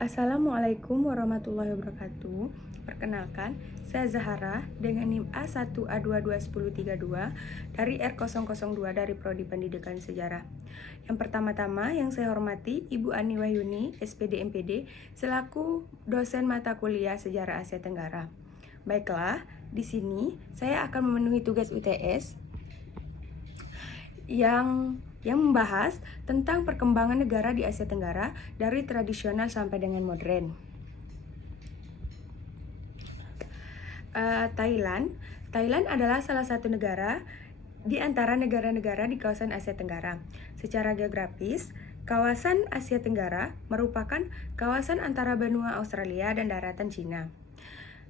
Assalamualaikum warahmatullahi wabarakatuh. Perkenalkan, saya Zahara dengan NIM A1A221032 dari R002 dari Prodi Pendidikan Sejarah. Yang pertama-tama yang saya hormati Ibu Ani Wahyuni, SPD MPD, selaku dosen mata kuliah Sejarah Asia Tenggara. Baiklah, di sini saya akan memenuhi tugas UTS yang membahas tentang perkembangan negara di Asia Tenggara dari tradisional sampai dengan modern. Thailand adalah salah satu negara di antara negara-negara di kawasan Asia Tenggara. Secara geografis, kawasan Asia Tenggara merupakan kawasan antara benua Australia dan daratan Cina.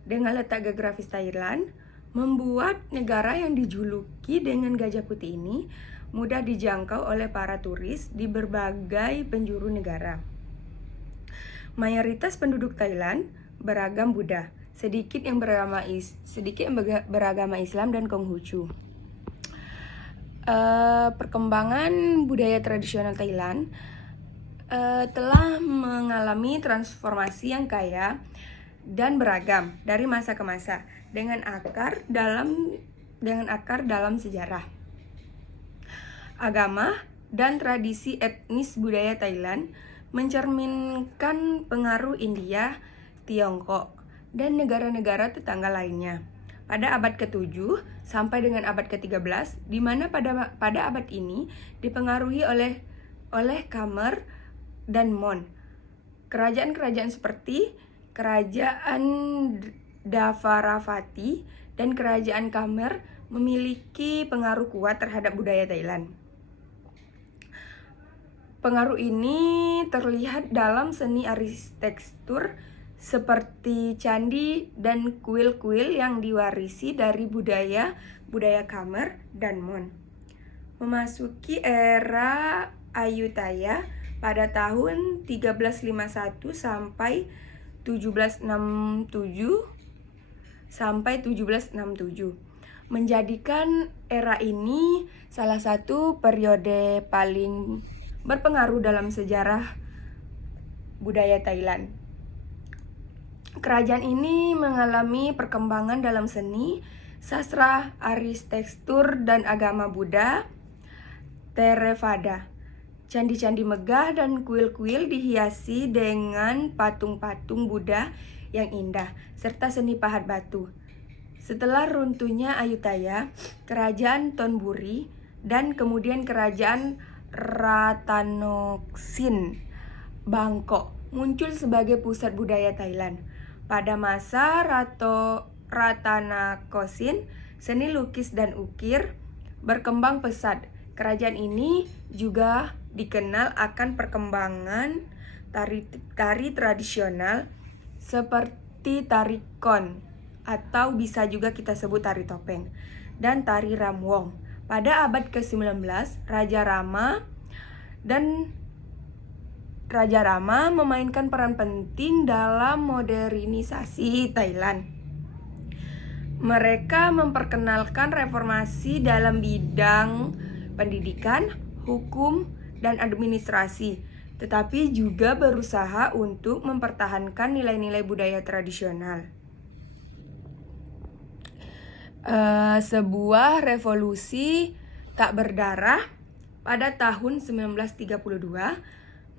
Dengan letak geografis Thailand, membuat negara yang dijuluki dengan gajah putih ini mudah dijangkau oleh para turis di berbagai penjuru negara. Mayoritas penduduk Thailand beragam Buddha, sedikit yang beragama Islam dan Konghucu. Perkembangan budaya tradisional Thailand telah mengalami transformasi yang kaya dan beragam dari masa ke masa dengan akar dalam sejarah. Agama dan tradisi etnis budaya Thailand mencerminkan pengaruh India, Tiongkok, dan negara-negara tetangga lainnya. Pada abad ke-7 sampai dengan abad ke-13, di mana pada abad ini dipengaruhi oleh Khmer dan Mon. Kerajaan-kerajaan seperti Kerajaan Dvaravati dan Kerajaan Khmer memiliki pengaruh kuat terhadap budaya Thailand. Pengaruh ini terlihat dalam seni arsitektur seperti candi dan kuil-kuil yang diwarisi dari budaya Khmer dan Mon. Memasuki era Ayutthaya pada tahun 1351 sampai 1767 menjadikan era ini salah satu periode paling berpengaruh dalam sejarah budaya Thailand. Kerajaan ini mengalami perkembangan dalam seni, sastra, arsitektur, dan agama Buddha, Theravada. Candi-candi megah dan kuil-kuil dihiasi dengan patung-patung Buddha yang indah, serta seni pahat batu. Setelah runtuhnya Ayutthaya, Kerajaan Thonburi, dan kemudian Kerajaan Rattanakosin, Bangkok muncul sebagai pusat budaya Thailand. Pada masa Rattanakosin, seni lukis dan ukir berkembang pesat. Kerajaan ini juga dikenal akan perkembangan tari tradisional seperti tari kon, atau bisa juga kita sebut tari topeng, dan tari ramwong. Pada abad ke-19, Raja Rama memainkan peran penting dalam modernisasi Thailand. Mereka memperkenalkan reformasi dalam bidang pendidikan, hukum, dan administrasi, tetapi juga berusaha untuk mempertahankan nilai-nilai budaya tradisional. Sebuah revolusi tak berdarah pada tahun 1932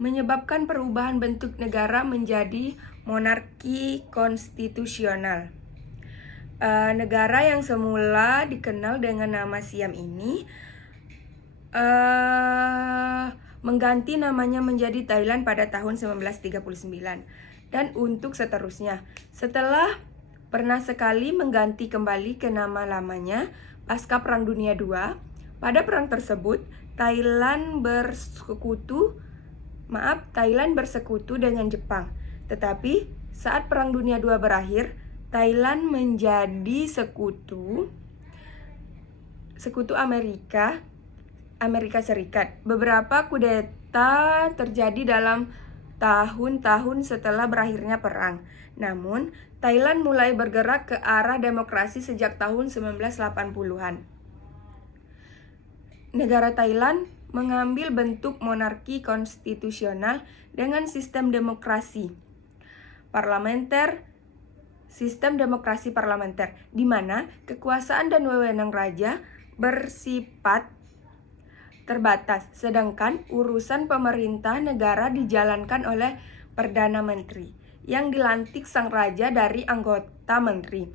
menyebabkan perubahan bentuk negara menjadi monarki konstitusional. Negara yang semula dikenal dengan nama Siam ini mengganti namanya menjadi Thailand pada tahun 1939 dan untuk seterusnya. Setelah pernah sekali mengganti kembali ke nama lamanya pasca Perang Dunia II. Pada perang tersebut, Thailand bersekutu dengan Jepang. Tetapi saat Perang Dunia II berakhir, Thailand menjadi sekutu Amerika Serikat. Beberapa ternyata terjadi dalam tahun-tahun setelah berakhirnya perang. Namun, Thailand mulai bergerak ke arah demokrasi sejak tahun 1980-an. Negara Thailand mengambil bentuk monarki konstitusional dengan sistem demokrasi parlementer, sistem demokrasi parlementer, di mana kekuasaan dan wewenang raja bersifat terbatas, sedangkan urusan pemerintah negara dijalankan oleh Perdana Menteri, yang dilantik sang raja dari anggota menteri,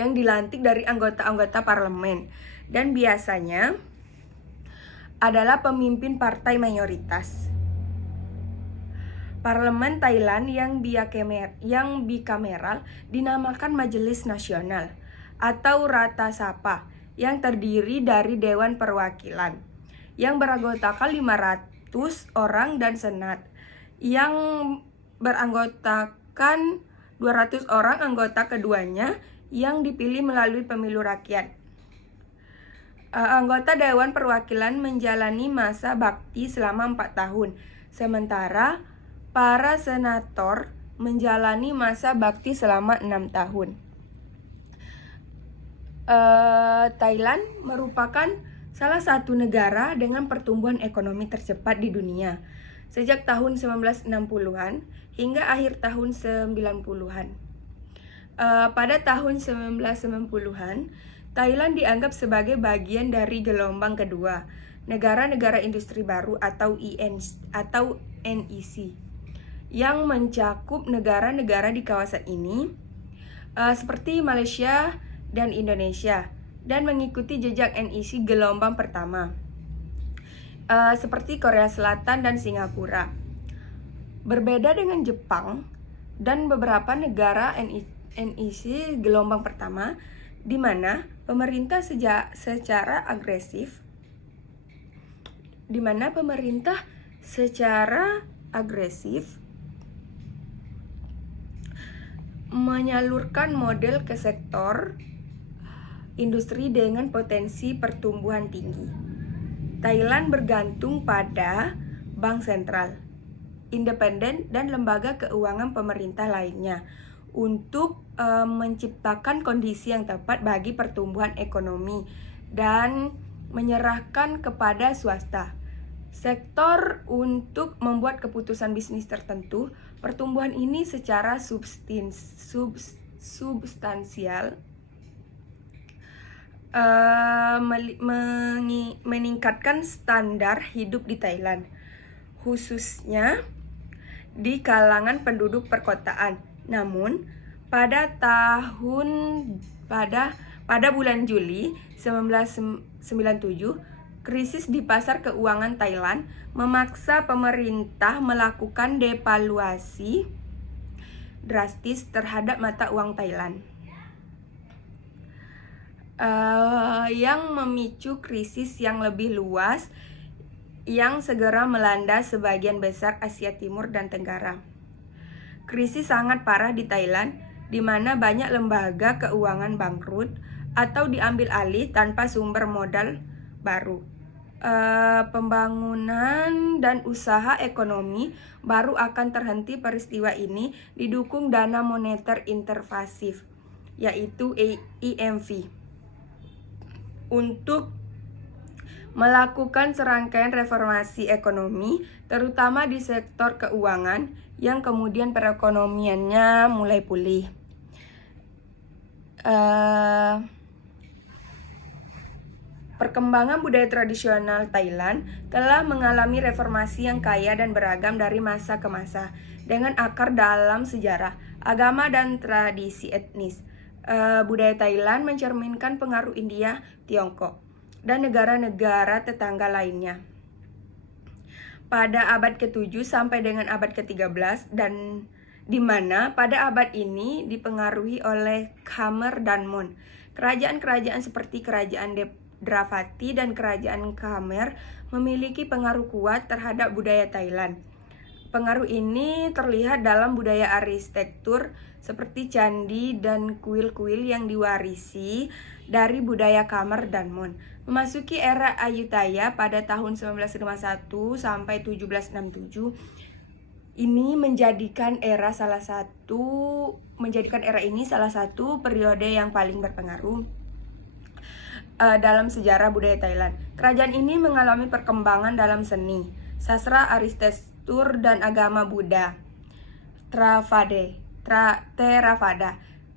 yang dilantik dari anggota-anggota parlemen, dan biasanya adalah pemimpin partai mayoritas. Parlemen Thailand yang bikameral dinamakan Majelis Nasional atau Rata Sapa, yang terdiri dari Dewan Perwakilan yang beranggotakan 500 orang dan Senat yang beranggotakan 200 orang anggota keduanya yang dipilih melalui pemilu rakyat. Anggota Dewan Perwakilan menjalani masa bakti selama 4 tahun, sementara para senator menjalani masa bakti selama 6 tahun. Thailand merupakan salah satu negara dengan pertumbuhan ekonomi tercepat di dunia sejak tahun 1960-an hingga akhir tahun 90-an. Pada tahun 1990-an, Thailand dianggap sebagai bagian dari gelombang kedua, negara-negara industri baru atau NEC, yang mencakup negara-negara di kawasan ini seperti Malaysia dan Indonesia, dan mengikuti jejak NEC gelombang pertama seperti Korea Selatan dan Singapura. Berbeda dengan Jepang dan beberapa negara NEC gelombang pertama, di mana pemerintah secara agresif menyalurkan model ke sektor industri dengan potensi pertumbuhan tinggi. Thailand bergantung pada bank sentral, independen, dan lembaga keuangan pemerintah lainnya untuk menciptakan kondisi yang tepat bagi pertumbuhan ekonomi dan menyerahkan kepada swasta sektor untuk membuat keputusan bisnis tertentu. Pertumbuhan ini secara substansial meningkatkan standar hidup di Thailand, khususnya di kalangan penduduk perkotaan. Namun, pada bulan Juli 1997, krisis di pasar keuangan Thailand memaksa pemerintah melakukan devaluasi drastis terhadap mata uang Thailand, yang memicu krisis yang lebih luas yang segera melanda sebagian besar Asia Timur dan Tenggara. Krisis sangat parah di Thailand, di mana banyak lembaga keuangan bangkrut atau diambil alih tanpa sumber modal baru. Pembangunan dan usaha ekonomi baru akan terhenti. Peristiwa ini didukung dana moneter intervensif, yaitu IMF, untuk melakukan serangkaian reformasi ekonomi, terutama di sektor keuangan, yang kemudian perekonomiannya mulai pulih. Perkembangan budaya tradisional Thailand telah mengalami reformasi yang kaya dan beragam dari masa ke masa, dengan akar dalam sejarah, agama, dan tradisi etnis. Budaya Thailand mencerminkan pengaruh India, Tiongkok, dan negara-negara tetangga lainnya. Pada abad ke-7 sampai dengan abad ke-13, dan di mana pada abad ini dipengaruhi oleh Khmer dan Mon. Kerajaan-kerajaan seperti Kerajaan Dravati dan Kerajaan Khmer memiliki pengaruh kuat terhadap budaya Thailand. Pengaruh ini terlihat dalam budaya arsitektur seperti candi dan kuil-kuil yang diwarisi dari budaya Khmer dan Mon. Memasuki era Ayutthaya pada tahun 1951 sampai 1767, ini menjadikan era ini salah satu periode yang paling berpengaruh dalam sejarah budaya Thailand. Kerajaan ini mengalami perkembangan dalam seni, sastra, arsitektur, dan agama Buddha. Theravada.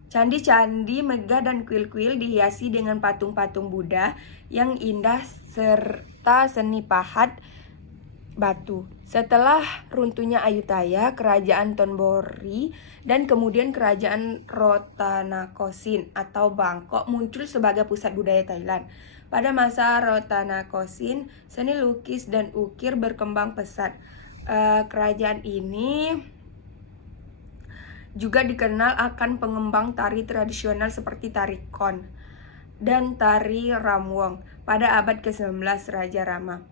Candi-candi megah dan kuil-kuil dihiasi dengan patung-patung Buddha yang indah serta seni pahat batu. Setelah runtuhnya Ayutthaya, kerajaan Thonburi dan kemudian kerajaan Ratanakosin atau Bangkok muncul sebagai pusat budaya Thailand. Pada masa Ratanakosin, seni lukis dan ukir berkembang pesat. Kerajaan ini juga dikenal akan pengembang tari tradisional seperti tari Kon dan tari Ramwong pada abad ke-19 Raja Rama.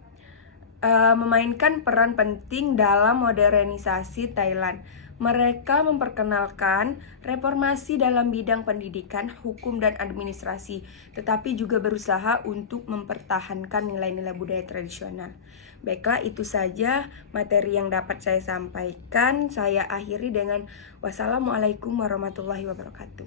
Memainkan peran penting dalam modernisasi Thailand. Mereka memperkenalkan reformasi dalam bidang pendidikan, hukum, dan administrasi, tetapi juga berusaha untuk mempertahankan nilai-nilai budaya tradisional. Baiklah, itu saja materi yang dapat saya sampaikan. Saya akhiri dengan wassalamualaikum warahmatullahi wabarakatuh.